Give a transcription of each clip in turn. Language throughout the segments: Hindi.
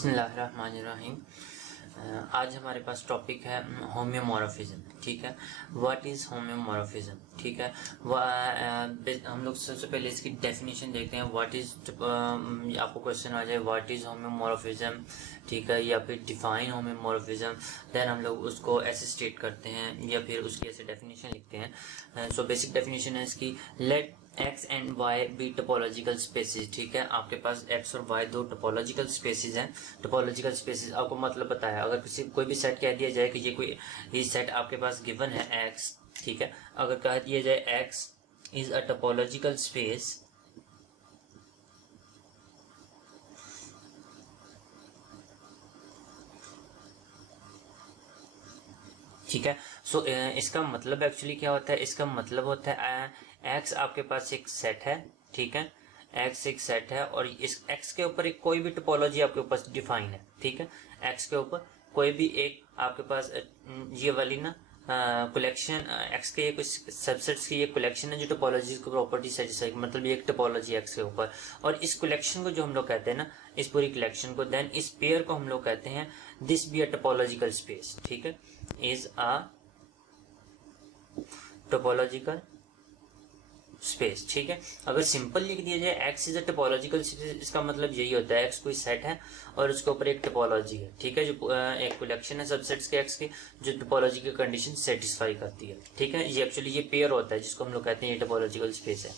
बिस्मिल्लाहिर्रहमानिर्रहीम। आज हमारे पास टॉपिक है होम्योमॉर्फिज्म। ठीक है, व्हाट इज़ होम्योमॉर्फिज्म। ठीक है, हम लोग सबसे पहले इसकी डेफिनेशन देखते हैं। व्हाट इज़, आपको क्वेश्चन आ जाए व्हाट इज़ होम्योमॉर्फिज्म, ठीक है, या फिर डिफाइन होम्योमॉर्फिज्म, देन हम लोग उसको ऐसे स्टेट करते हैं या फिर उसकी ऐसे डेफिनेशन लिखते हैं। सो बेसिक डेफिनेशन है इसकी, let X and Y be topological spaces. ठीक है, आपके पास एक्स और वाई दो टोपोलॉजिकल स्पेसिस हैं। टोपोलॉजिकल स्पेसिस आपको मतलब बताया, अगर कोई भी सेट कह दिया जाए कि ये सेट आपके पास गिवन है एक्स, ठीक है, अगर कह दिया जाए x is a topological space, ठीक है। सो इसका मतलब एक्चुअली क्या होता है, इसका मतलब होता है एक्स आपके पास एक सेट है, ठीक है, एक्स एक सेट है और इस एक्स के ऊपर एक कोई भी टोपोलॉजी आपके पास डिफाइन है, ठीक है, एक्स के ऊपर कोई भी एक आपके पास ये वाली ना कलेक्शन एक्स के ये कुछ सबसेट्स की ये कलेक्शन है जो टोपोलॉजी को प्रॉपर्टी सेटिस्फाई, मतलब ये एक टोपोलॉजी एक्स के ऊपर, और इस कलेक्शन को जो हम लोग कहते हैं ना, इस पूरी कलेक्शन को, देन इस पेयर को हम लोग कहते हैं this be a topological space. ठीक है, इज अ टोपोलॉजिकल स्पेस। ठीक है, अगर सिंपल लिख दिया जाए x is a topological space, इसका मतलब यही होता है एक्स कोई सेट है और उसके ऊपर एक टोपोलॉजी है, ठीक है, जो एक कलेक्शन है सबसेट्स के एक्स के जो टोपोलॉजी की कंडीशन सेटिस्फाई करती है। ठीक है, ये एक्चुअली ये पेयर होता है जिसको हम लोग कहते हैं ये टोपोलॉजिकल स्पेस है।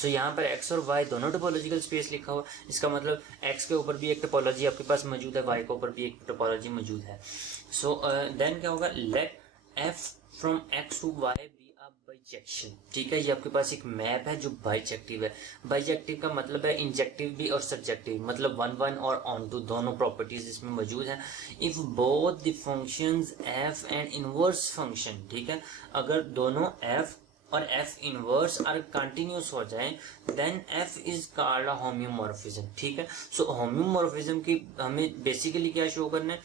सो यहाँ पर x और y दोनों टोपोलॉजिकल स्पेस लिखा हुआ, इसका मतलब x के ऊपर भी एक टोपोलॉजी आपके पास मौजूद है, y के ऊपर भी एक टोपोलॉजी मौजूद है। सो देन क्या होगा, let f from x to y be a bijection. ठीक है, ये आपके पास एक मैप है जो बाइजेक्टिव है। बाइजेक्टिव का मतलब है इंजेक्टिव भी और सब्जेक्टिव, मतलब वन वन और ऑन टू दोनों प्रॉपर्टीज इसमें मौजूद हैं। If both the functions f and inverse function, ठीक है, अगर दोनों f और f इनवर्स आर कंटिन्यूस हो जाए then f is called a homeomorphism. ठीक है, सो होम्योमॉर्फिज्म की हमें बेसिकली क्या शो करना है,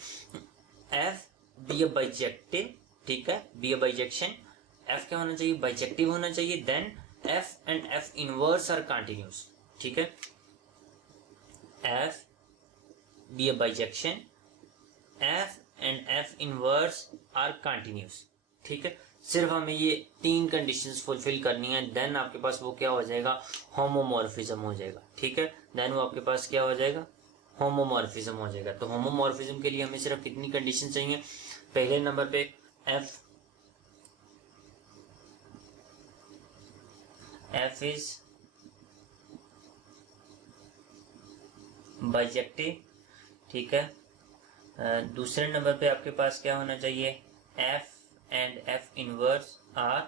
f बी अ बाइजेक्टिव, ठीक है, बी अ बाइजेक्शन, f क्या होना चाहिए, बाइजेक्टिव होना चाहिए, then f and f inverse are continuous. ठीक है, f be a bijection, f and f inverse are continuous. ठीक है, सिर्फ हमें ये तीन कंडीशंस फुलफिल करनी है, देन आपके पास वो क्या हो जाएगा, होमोमॉर्फिज्म हो जाएगा। ठीक है, देन वो आपके पास क्या हो जाएगा, होमोमॉर्फिज्म हो जाएगा। तो होमोमॉर्फिज्म के लिए हमें सिर्फ कितनी कंडीशन चाहिए, पहले नंबर पे f इज बाइजेक्टिव, ठीक है, दूसरे नंबर पे आपके पास क्या होना चाहिए, f and f inverse are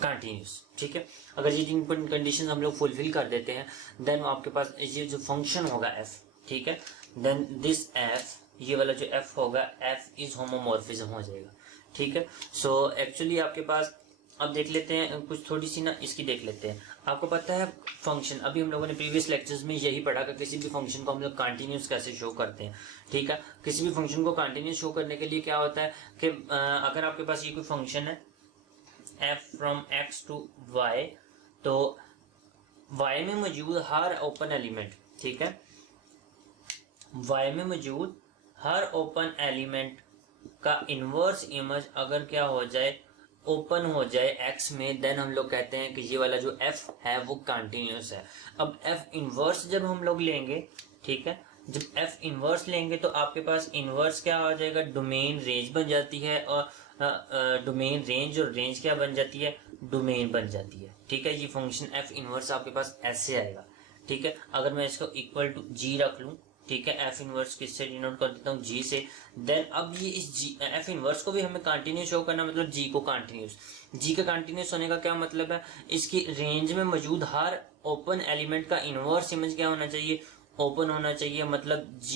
continuous. ठीक है, अगर ये तीन कंडीशन हम लोग फुलफिल कर देते हैं देन आपके पास ये जो फंक्शन होगा f, ठीक है, देन दिस f, ये वाला जो f होगा f इज होमोमॉर्फिज्म हो जाएगा। ठीक है, सो एक्चुअली आपके पास अब देख लेते हैं कुछ थोड़ी सी ना इसकी देख लेते हैं। आपको पता है फंक्शन, अभी हम लोगों ने प्रीवियस लेक्चर्स में यही पढ़ा कि किसी भी फंक्शन को हम लोग कंटिन्यूस कैसे शो करते हैं। ठीक है, किसी भी फंक्शन को कंटिन्यूस शो करने के लिए क्या होता है कि अगर आपके पास ये कोई फंक्शन है f from x to y, तो y में मौजूद हर ओपन एलिमेंट, ठीक है, y में मौजूद हर ओपन एलिमेंट का इनवर्स इमेज अगर क्या हो जाए, ओपन हो जाए x में, देन हम लोग कहते हैं कि ये वाला जो f है वो कंटिन्यूस है। अब f इनवर्स जब हम लोग लेंगे, ठीक है, जब f इनवर्स लेंगे तो आपके पास इनवर्स क्या हो जाएगा, डोमेन रेंज बन जाती है, और डोमेन रेंज और रेंज क्या बन जाती है, डोमेन बन जाती है। ठीक है, ये फंक्शन f इनवर्स आपके पास ऐसे आएगा। ठीक है, अगर मैं इसको इक्वल टू g रख लूं, ठीक है, f इनवर्स किससे डिनोट कर देता हूँ, g से, देन अब ये इस g f इनवर्स को भी हमें कंटिन्यूस शो करना, मतलब g को कंटिन्यूस, g का कंटिन्यूस होने का क्या मतलब है, इसकी रेंज में मौजूद हर ओपन एलिमेंट का इनवर्स इमेज क्या होना चाहिए, ओपन होना चाहिए। मतलब g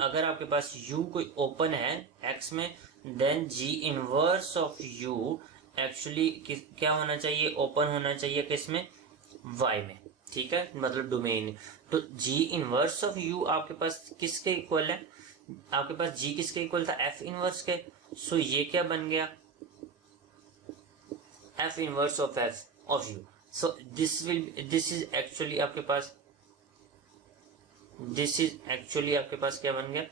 अगर आपके पास u कोई ओपन है x में, then g inverse of u actually क्या होना चाहिए, ओपन होना चाहिए किसमें, y में। ठीक है, मतलब डोमेन। तो g इनवर्स ऑफ u आपके पास किसके इक्वल है, आपके पास g किसके इक्वल था, f इनवर्स के। सो ये क्या बन गया, f inverse of f of u। So this is actually आपके पास क्या बन गया,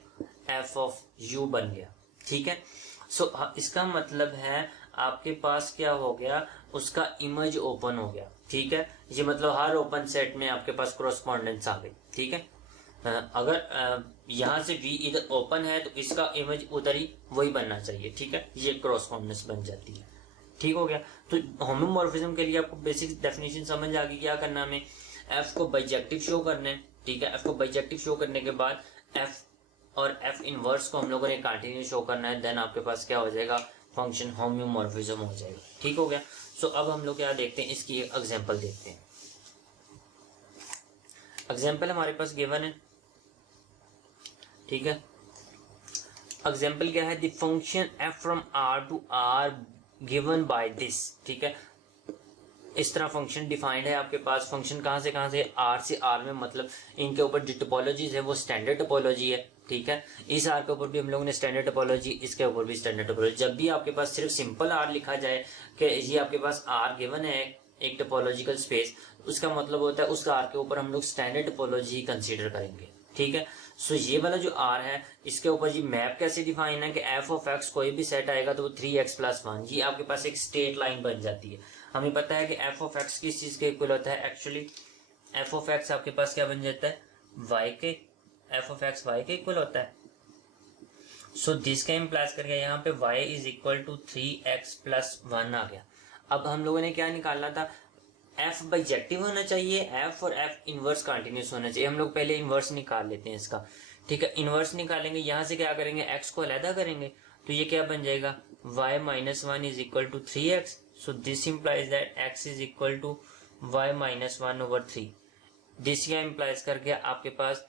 एफ ऑफ यू बन गया, ठीक है। सो इसका मतलब है आपके पास क्या हो गया, उसका इमेज ओपन हो गया, ठीक है। ये मतलब हर ओपन सेट में आपके पास कॉरस्पॉन्डेंस आ गई, ठीक है। अगर यहाँ से V इधर ओपन है तो इसका इमेज उधर ही वही बनना चाहिए, ठीक है। ये कॉरस्पॉन्डेंस बन जाती है, ठीक हो गया। तो होमोमॉर्फिज्म के लिए आपको बेसिक डेफिनेशन समझ आ गई, क्या करना हमें, एफ को बाइजेक्टिव शो करना है, ठीक है। एफ को बाइजेक्टिव शो करने के बाद एफ और एफ इनवर्स को हम लोगों ने कंटिन्यू शो करना है, देन आपके पास क्या हो जाएगा, फंक्शन होमोमॉर्फिज्म हो जाएगा, ठीक हो गया। सो अब हम लोग क्या देखते हैं, इसकी एक एग्जांपल देखते हैं। एग्जांपल हमारे पास गिवन है, ठीक है। एग्जांपल क्या है, the function F from R to R given by this, ठीक है। इस तरह फंक्शन डिफाइंड है आपके पास। फंक्शन कहाँ से आर से आर में, मतलब इनके ऊपर जो टोपोलॉजीज है वो स्टैंडर्ड टोपोलॉजी है, ठीक है। इस आर के ऊपर भी हम लोगों ने स्टैंडर्ड टोपोलॉजी, इसके ऊपर भी स्टैंडर्ड टोपोलॉजी। जब भी आपके पास सिर्फ सिंपल आर लिखा जाए कि ये आपके पास आर गिवन है एक टोपोलॉजिकल स्पेस, उसका मतलब होता है उस आर के ऊपर हम लोग स्टैंडर्ड टोपोलॉजी कंसीडर करेंगे, ठीक है। सो ये वाला जो आर है इसके ऊपर ये मैप कैसे डिफाइन है कि एफ ऑफ एक्स कोई भी सेट आएगा तो वो 3x+1, ये आपके पास एक स्ट्रेट लाइन बन जाती है। हमें पता है कि एफ ऑफ एक्स किस चीज के इक्वल होता है, एक्चुअली एफ ऑफ एक्स आपके पास क्या बन जाता है, वाई के, एफ ऑफ एक्स वाई के इक्वल होता है। सो दिस का इम्प्लाइज करके यहाँ पे y is equal to 3x+1 आ गया। अब हम लोगों ने क्या निकालना था, f बाइजेक्टिव होना चाहिए, f और f इनवर्स कंटिन्यूस होना चाहिए। हम लोग पहले इनवर्स निकाल लेते हैं इसका, ठीक है। इनवर्स निकालेंगे, यहाँ से क्या करेंगे, x को अलग करेंगे, तो ये क्या बन जाएगा, y-1 is equal to 3x। So this implies that x is equal to y-1/3। This क्या इम्प्लाइज करके आपके पास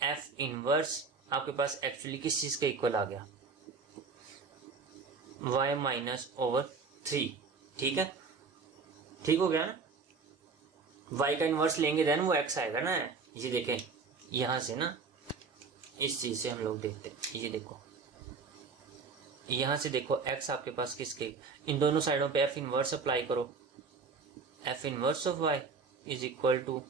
f इनवर्स आपके पास एक्चुअली किस चीज का इक्वल आ गया, y-3, ठीक है। ठीक हो गया ना, y का इनवर्स लेंगे देन वो x आएगा ना। ये देखें यहां से ना, इस चीज से हम लोग देखते हैं, ये देखो यहां से देखो x आपके पास किसके, इन दोनों साइडों पे f इनवर्स अप्लाई करो, f inverse of y is equal to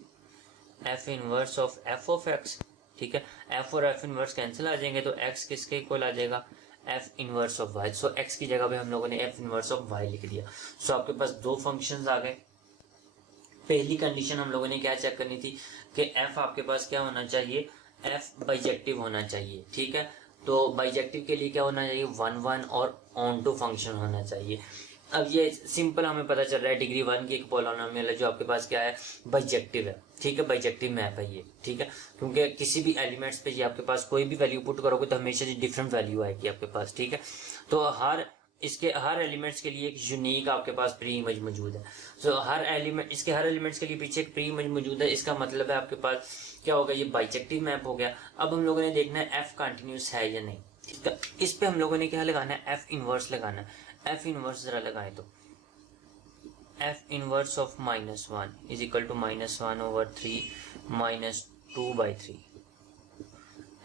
f inverse of f of x, ठीक है। f और f इनवर्स कैंसिल आ जाएंगे तो x किसके इक्वल आ जाएगा, f inverse of y। So x की जगह पे हम लोगों ने f इनवर्स ऑफ y लिख दिया। सो आपके पास दो फंक्शंस आ गए। पहली कंडीशन हम लोगों ने क्या चेक करनी थी कि f आपके पास क्या होना चाहिए, f बाइजेक्टिव होना चाहिए, ठीक है। तो बाइजेक्टिव के लिए क्या होना चाहिए, 1 और ऑन टू फंक्शन होना चाहिए। अब ये सिंपल हमें पता चल रहा है डिग्री 1 की एक पॉलिनोमियल है जो आपके पास क्या है, बाइजेक्टिव है, ठीक है। बाइजेक्टिव मैप है ये, ठीक है, क्योंकि किसी भी एलिमेंट्स पे ये आपके पास कोई भी वैल्यू पुट करोगे तो हमेशा डिफरेंट वैल्यू आएगी आपके पास, ठीक है। तो हर एलिमेंट्स के लिए एक यूनिक आपके पास प्री इमेज मौजूद है। सो हर एलिमेंट्स के लिए पीछे एक प्री इमेज मौजूद है। इसका मतलब है आपके पास क्या होगा, ये बाइजेक्टिव मैप हो गया। अब हम लोगों ने देखना है एफ कंटिन्यूस है या नहीं, ठीक है। इस पे हम लोगों ने क्या लगाना है, एफ इनवर्स लगाना है। एफ इनवर्स जरा लगाए तो F inverse of -1 is equal to -1/3 -2/3।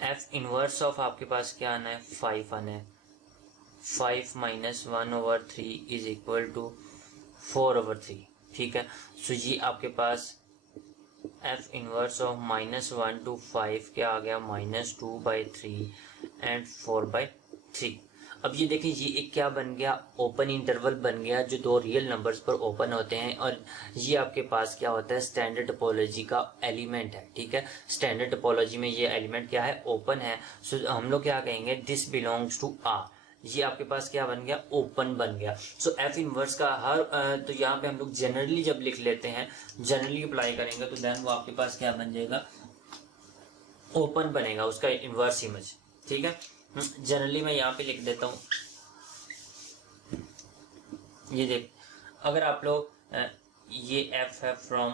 F inverse of आपके पास क्या आना है, 5 आना है। 5 -1/3 इज इक्वल टू 4/3, ठीक है। सो ये आपके पास एफ इनवर्स ऑफ -1 to 5 क्या आ गया, -2/3 एंड 4/3। अब ये देखिए ये एक क्या बन गया, ओपन इंटरवल बन गया जो दो रियल नंबर्स पर ओपन होते हैं। और ये आपके पास क्या होता है, स्टैंडर्ड टोपोलॉजी का एलिमेंट है, ठीक है। स्टैंडर्ड टोपोलॉजी में ये एलिमेंट क्या है, ओपन है। सो हम लोग क्या कहेंगे, दिस बिलोंग्स टू आर। ये आपके पास क्या बन गया, ओपन बन गया। सो एफ इनवर्स का हर तो यहाँ पे हम लोग जनरली जब लिख लेते हैं, जनरली अप्लाई करेंगे तो देन वो आपके पास क्या बन जाएगा, ओपन बनेगा उसका इनवर्स इमेज, ठीक है। जनरली मैं यहाँ पे लिख देता हूँ, ये देख, अगर आप लोग ये एफ है फ्रॉम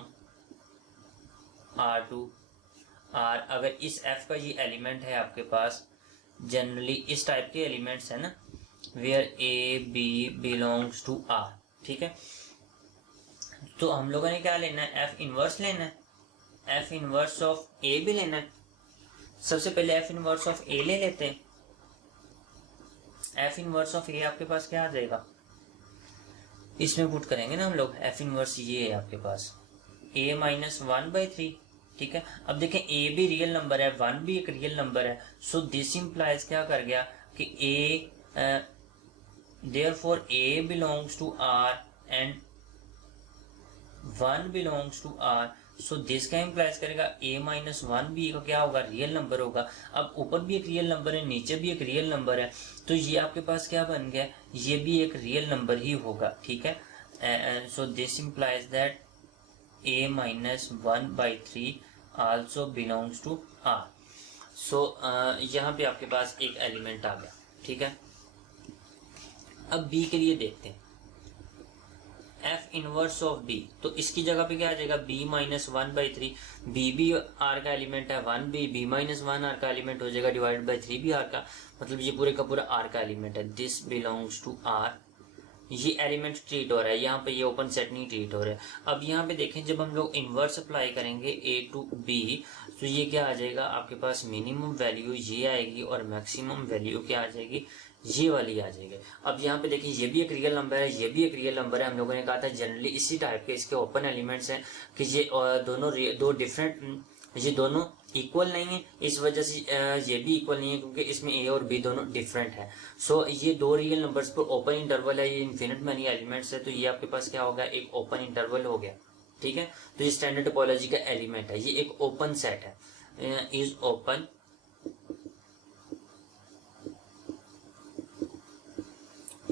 आर टू आर, अगर इस एफ का ये एलिमेंट है आपके पास, जनरली इस टाइप के एलिमेंट्स है ना, where A B belongs to R, ठीक है। तो हम लोगों ने क्या लेना है, एफ इनवर्स लेना है, एफ इनवर्स ऑफ ए भी लेना है। सबसे पहले एफ इनवर्स ऑफ ए ले लेते हैं। एफ इनवर्स ऑफ ए आपके पास क्या आ जाएगा, इसमें पुट करेंगे ना हम लोग, एफ इनवर्स ये है आपके पास a माइनस 1/3, ठीक है। अब देखें a भी रियल नंबर है, 1 भी एक रियल नंबर है, सो दिस इम्प्लाइज क्या कर गया कि a therefore a belongs to r and 1 belongs to r, so this का इम्प्लाइज करेगा a माइनस 1 भी क्या होगा, रियल नंबर होगा। अब ऊपर भी एक रियल नंबर है, नीचे भी एक रियल नंबर है, तो ये आपके पास क्या बन गया, ये भी एक रियल नंबर ही होगा, ठीक है। सो this implies that a minus 1/3 also belongs to R। सो यहाँ पे आपके पास एक एलिमेंट आ गया, ठीक है। अब b के लिए देखते हैं, f इनवर्स ऑफ b, तो इसकी जगह पे क्या आ जाएगा, b माइनस 1/3, b भी r का एलिमेंट है, 1 भी b माइनस 1 r का एलिमेंट हो जाएगा, डिवाइडेड बाई 3 भी r का, मतलब ये पूरे का पूरा r का एलिमेंट है। दिस बिलोंग्स टू r, ये एलिमेंट ट्रीट हो रहा है, यहाँ पे ये ओपन सेट नहीं ट्रीट हो रहा है। अब यहाँ पे देखें, जब हम लोग इन्वर्स अप्लाई करेंगे a टू b, तो ये क्या आ जाएगा आपके पास, मिनिमम वैल्यू ये आएगी और मैक्सिमम वैल्यू क्या आ जाएगी, ये वाली आ जाएगी। अब यहाँ पे देखिए, ये भी एक रियल नंबर है, ये भी एक रियल नंबर है। हम लोगों ने कहा था जनरली इसी टाइप के इसके ओपन एलिमेंट्स हैं कि ये दोनों दो डिफरेंट, ये दोनों इक्वल नहीं है, इस वजह से ये भी इक्वल नहीं है क्योंकि इसमें a और b दोनों डिफरेंट है। सो ये दो रियल नंबर्स पर ओपन इंटरवल है, ये इन्फिनिट मैनी एलिमेंट्स है, तो ये आपके पास क्या होगा, एक ओपन इंटरवल हो गया, ठीक है। तो ये स्टैंडर्ड टोपोलॉजी का एलिमेंट है, ये एक ओपन सेट है, इज ओपन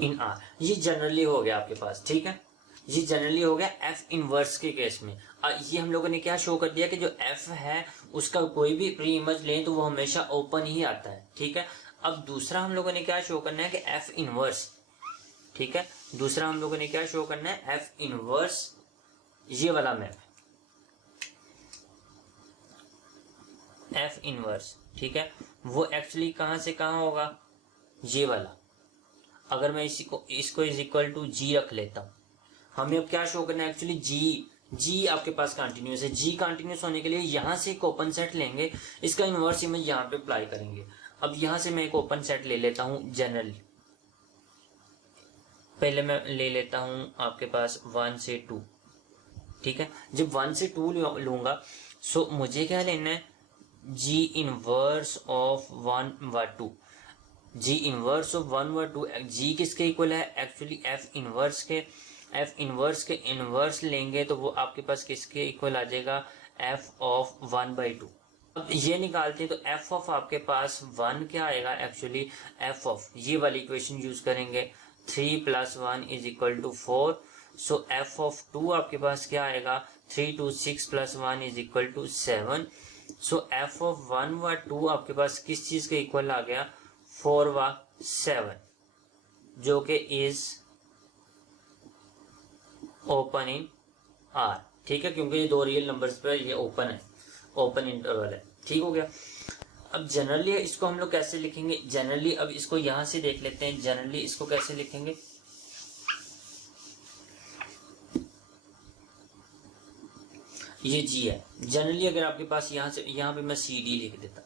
इन R। ये जनरली हो गया आपके पास, ठीक है, ये जनरली हो गया f इनवर्स के केस में। ये हम लोगों ने क्या शो कर दिया कि जो f है उसका कोई भी प्री इमेज लें तो वो हमेशा ओपन ही आता है, ठीक है। अब दूसरा हम लोगों ने क्या शो करना है कि f इनवर्स, ठीक है, दूसरा हम लोगों ने क्या शो करना है, f इनवर्स ये वाला मैप, f इनवर्स, ठीक है, वो एक्चुअली कहां से कहां होगा, ये वाला। अगर मैं इसको इज इक्वल टू जी रख लेता हूं, हमें अब क्या शो करना है, एक्चुअली जी आपके पास कंटिन्यूस है, जी कंटिन्यूस होने के लिए यहां से एक ओपन सेट लेंगे, इसका इनवर्स इमेज यहां पे अप्लाई करेंगे। अब यहां से मैं एक ओपन सेट ले लेता हूं जनरली, पहले मैं ले लेता हूं आपके पास 1 से 2, ठीक है। जब 1 से 2 लूंगा, सो मुझे क्या लेना है, जी इनवर्स ऑफ 1 व 2, जी इनवर्स ऑफ 1 व 2, जी किसके इक्वल है, एक्चुअली एफ इनवर्स के, एफ इनवर्स के इनवर्स लेंगे तो वो आपके पास किसके इक्वल आ जाएगा, एफ ऑफ 1/2। अब ये निकालते हैं तो एफ ऑफ आपके पास 1 क्या आएगा, एक्चुअली एफ ऑफ ये वाली इक्वेशन यूज करेंगे, 3 + 1 = 4। सो एफ ऑफ 2 आपके पास क्या आएगा, 3 × 6 + 1 = 7। सो एफ ऑफ 1 व 2 आपके पास किस चीज के इक्वल आ गया, 4 व 7, जो कि इज ओपन इन R, ठीक है, क्योंकि ये दो रियल नंबर्स पर ये ओपन है, ओपन इंटरवल है, ठीक हो गया। अब जनरली इसको हम लोग कैसे लिखेंगे, जनरली अब इसको यहां से देख लेते हैं, जनरली इसको कैसे लिखेंगे, ये जी है। जनरली अगर आपके पास यहां से, यहां पे मैं सी डी लिख देता,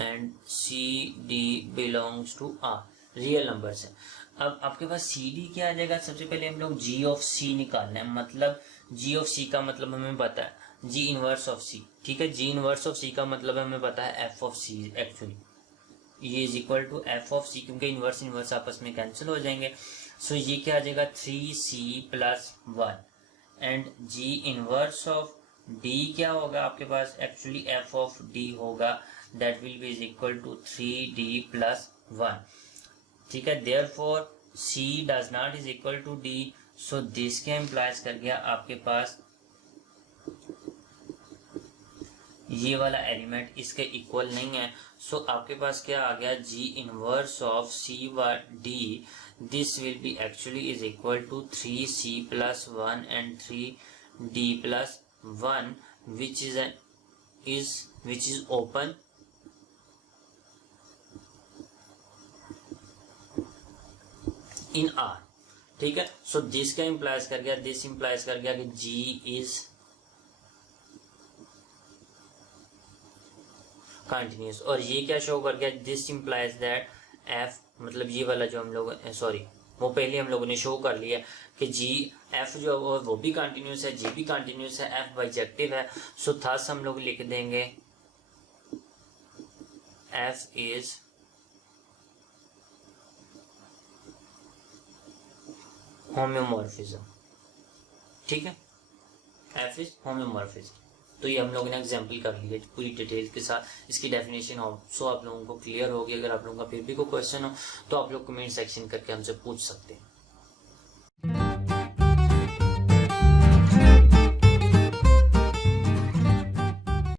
and C D belongs to R, real numbers है। अब आपके पास सी डी क्या आ जाएगा, सबसे पहले हम लोग जी ऑफ सी निकालना है, मतलब जी ऑफ सी का मतलब हमें पता है, जी इनवर्स ऑफ सी, ठीक है, जी इनवर्स ऑफ सी का मतलब हमें पता है एफ ऑफ सी, एक्चुअली ये is equal to F of C, क्योंकि इनवर्स इनवर्स आपस में कैंसिल हो जाएंगे। सो ये क्या आ जाएगा, 3c + 1, and G inverse of D क्या होगा आपके पास, एक्चुअली एफ ऑफ डी होगा, that will be is equal to 3d + 1, ठीक है। Therefore c does not is equal to d, so this क्या इम्प्लाइज कर गया आपके पास, ये वाला एलिमेंट इसके इक्वल नहीं है। सो आपके पास क्या आ गया, जी इनवर्स ऑफ सी व D, this will be actually is equal to 3c + 1 and 3d + 1, which is open in R, ठीक है। सो दिस क्या इम्प्लाइज कर गया, दिस इम्प्लाइज कर गया कि G इज कंटिन्यूस, और ये क्या शो कर गया, दिस इम्प्लाइज दैट एफ मतलब ये वाला जो हम लोग सॉरी वो पहले हम लोगों ने शो कर लिया कि जी एफ जो है वो भी कंटिन्यूस है, जी भी कंटिन्यूस है, एफ बाइजेक्टिव है। सो थस हम लोग लिख देंगे एफ इज होम्योमॉर्फिज्म। ठीक है, एफ इज होम्योमॉर्फिज्म। तो ये हम लोगों ने एग्जाम्पल कर लिया पूरी डिटेल के साथ, इसकी डेफिनेशन हो सो आप लोगों को क्लियर होगी। अगर आप लोगों का फिर भी कोई क्वेश्चन हो तो आप लोग कमेंट सेक्शन करके हमसे पूछ सकते हैं।